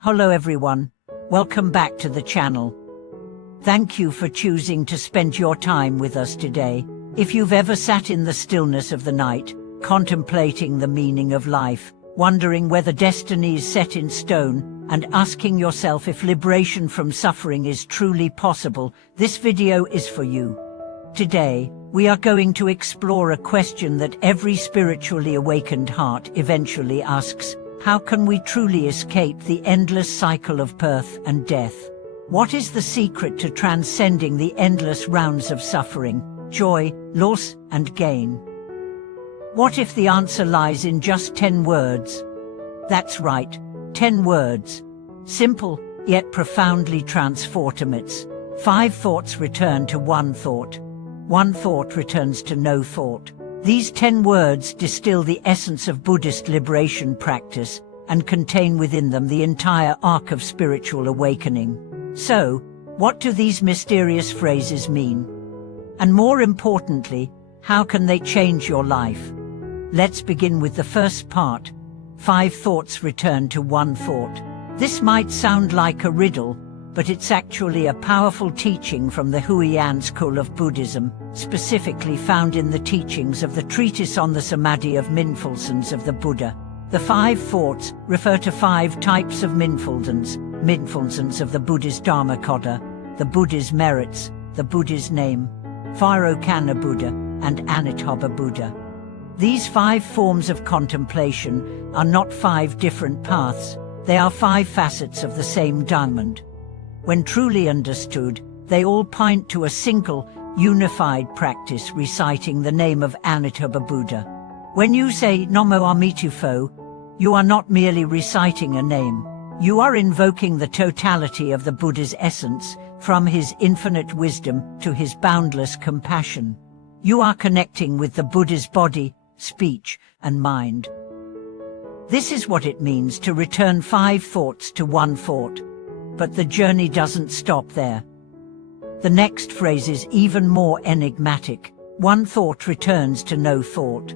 Hello everyone, welcome back to the channel. Thank you for choosing to spend your time with us today. If you've ever sat in the stillness of the night, contemplating the meaning of life, wondering whether destiny is set in stone, and asking yourself if liberation from suffering is truly possible, this video is for you. Today, we are going to explore a question that every spiritually awakened heart eventually asks: how can we truly escape the endless cycle of birth and death? What is the secret to transcending the endless rounds of suffering, joy, loss, and gain? What if the answer lies in just 10 words? That's right, 10 words. Simple, yet profoundly transformative. 5 thoughts return to 1 thought. 1 thought returns to no thought. These 10 words distill the essence of Buddhist liberation practice and contain within them the entire arc of spiritual awakening. So, what do these mysterious phrases mean? And more importantly, how can they change your life? Let's begin with the first part. 5 thoughts return to 1 thought. This might sound like a riddle, but it's actually a powerful teaching from the Huayan school of Buddhism, specifically found in the teachings of the treatise on the Samadhi of mindfulness of the Buddha. The 5 thoughts refer to 5 types of mindfulness of the Buddha's Dharmapada, the Buddha's merits, the Buddha's name, Vairocana Buddha, and Amitabha Buddha. These 5 forms of contemplation are not 5 different paths, they are 5 facets of the same diamond. When truly understood, they all point to a single, unified practice reciting the name of Amitabha Buddha. When you say Namo Amitufo, you are not merely reciting a name. You are invoking the totality of the Buddha's essence, from his infinite wisdom to his boundless compassion. You are connecting with the Buddha's body, speech, and mind. This is what it means to return 5 thoughts to 1 thought. But the journey doesn't stop there. The next phrase is even more enigmatic. 1 thought returns to no thought.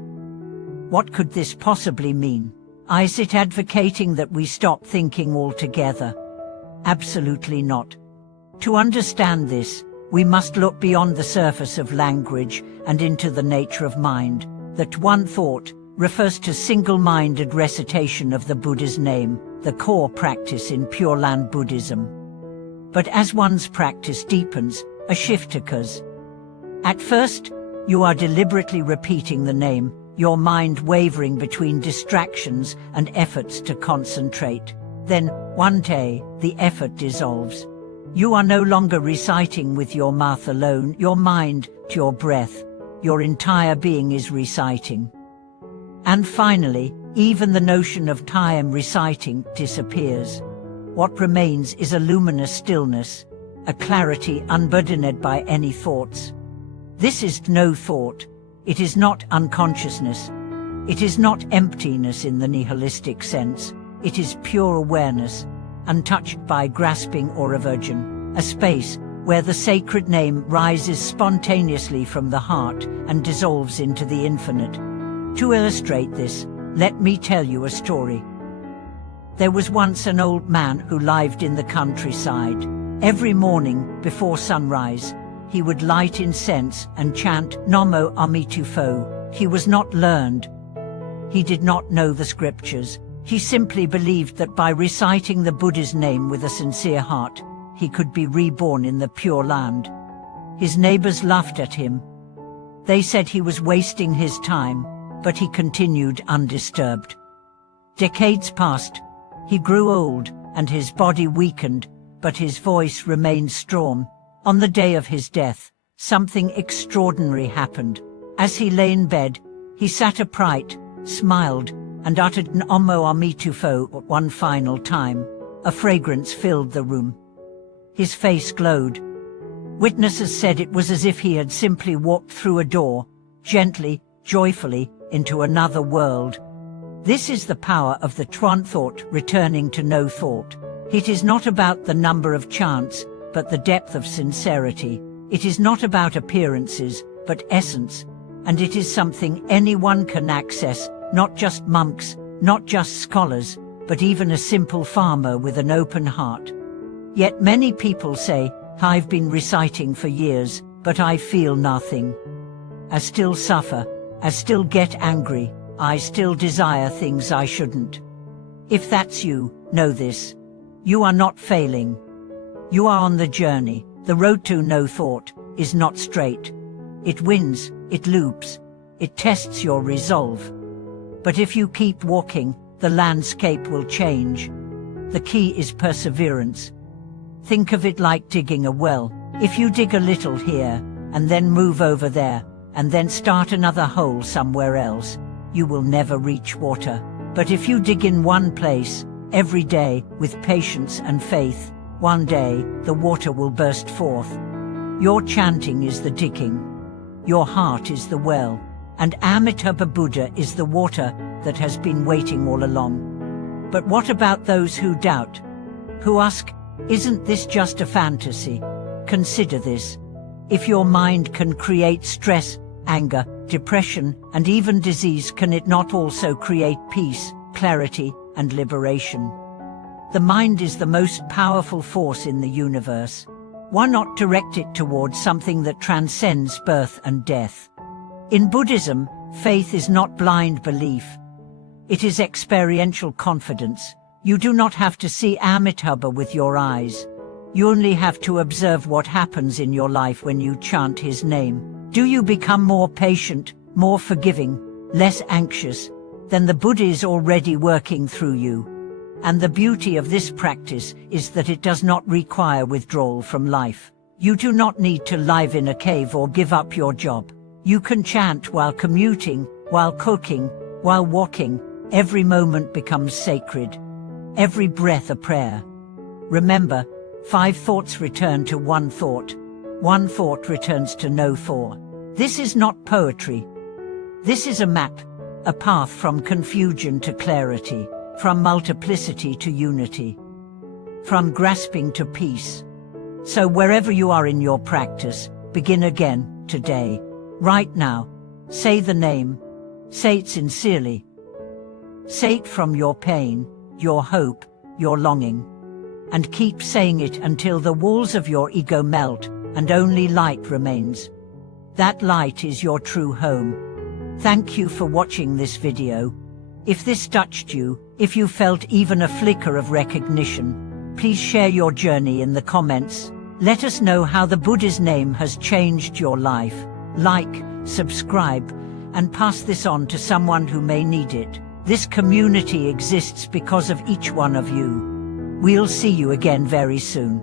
What could this possibly mean? Is it advocating that we stop thinking altogether? Absolutely not. To understand this, we must look beyond the surface of language and into the nature of mind. That 1 thought refers to single-minded recitation of the Buddha's name, the core practice in Pure Land Buddhism. But as one's practice deepens, a shift occurs. At first, you are deliberately repeating the name, your mind wavering between distractions and efforts to concentrate. Then, one day, the effort dissolves. You are no longer reciting with your mouth alone, your mind, to your breath. Your entire being is reciting. And finally, even the notion of time reciting disappears. What remains is a luminous stillness, a clarity unburdened by any thoughts. This is no thought. It is not unconsciousness. It is not emptiness in the nihilistic sense. It is pure awareness, untouched by grasping or aversion, a space where the sacred name rises spontaneously from the heart and dissolves into the infinite. To illustrate this, let me tell you a story. There was once an old man who lived in the countryside. Every morning, before sunrise, he would light incense and chant Namo Amitufo. He was not learned. He did not know the scriptures. He simply believed that by reciting the Buddha's name with a sincere heart, he could be reborn in the Pure Land. His neighbors laughed at him. They said he was wasting his time, but he continued undisturbed. Decades passed. He grew old, and his body weakened, but his voice remained strong. On the day of his death, something extraordinary happened. As he lay in bed, he sat upright, smiled, and uttered Namo Amitufo one final time. A fragrance filled the room. His face glowed. Witnesses said it was as if he had simply walked through a door, gently, joyfully, into another world. This is the power of the 1 thought returning to no thought. It is not about the number of chants, but the depth of sincerity. It is not about appearances, but essence. And it is something anyone can access, not just monks, not just scholars, but even a simple farmer with an open heart. Yet many people say, "I've been reciting for years, but I feel nothing. I still suffer, I still get angry, I still desire things I shouldn't." If that's you, know this. You are not failing. You are on the journey. The road to no thought is not straight. It wins, it loops, it tests your resolve. But if you keep walking, the landscape will change. The key is perseverance. Think of it like digging a well. If you dig a little here, and then move over there, and then start another hole somewhere else, you will never reach water. But if you dig in one place, every day, with patience and faith, one day, the water will burst forth. Your chanting is the digging. Your heart is the well. And Amitabha Buddha is the water that has been waiting all along. But what about those who doubt? Who ask, "Isn't this just a fantasy?" Consider this. If your mind can create stress, anger, depression, and even disease, can it not also create peace, clarity, and liberation? The mind is the most powerful force in the universe. Why not direct it towards something that transcends birth and death? In Buddhism, faith is not blind belief. It is experiential confidence. You do not have to see Amitabha with your eyes. You only have to observe what happens in your life when you chant his name. Do you become more patient, more forgiving, less anxious? Then the Buddha is already working through you. And the beauty of this practice is that it does not require withdrawal from life. You do not need to live in a cave or give up your job. You can chant while commuting, while cooking, while walking. Every moment becomes sacred. Every breath a prayer. Remember, 5 thoughts return to 1 thought. 1 thought returns to no thought. This is not poetry. This is a map, a path from confusion to clarity, from multiplicity to unity, from grasping to peace. So wherever you are in your practice, begin again, today, right now. Say the name. Say it sincerely. Say it from your pain, your hope, your longing. And keep saying it until the walls of your ego melt and only light remains. That light is your true home. Thank you for watching this video. If this touched you, if you felt even a flicker of recognition, please share your journey in the comments. Let us know how the Buddha's name has changed your life. Like, subscribe, and pass this on to someone who may need it. This community exists because of each one of you. We'll see you again very soon.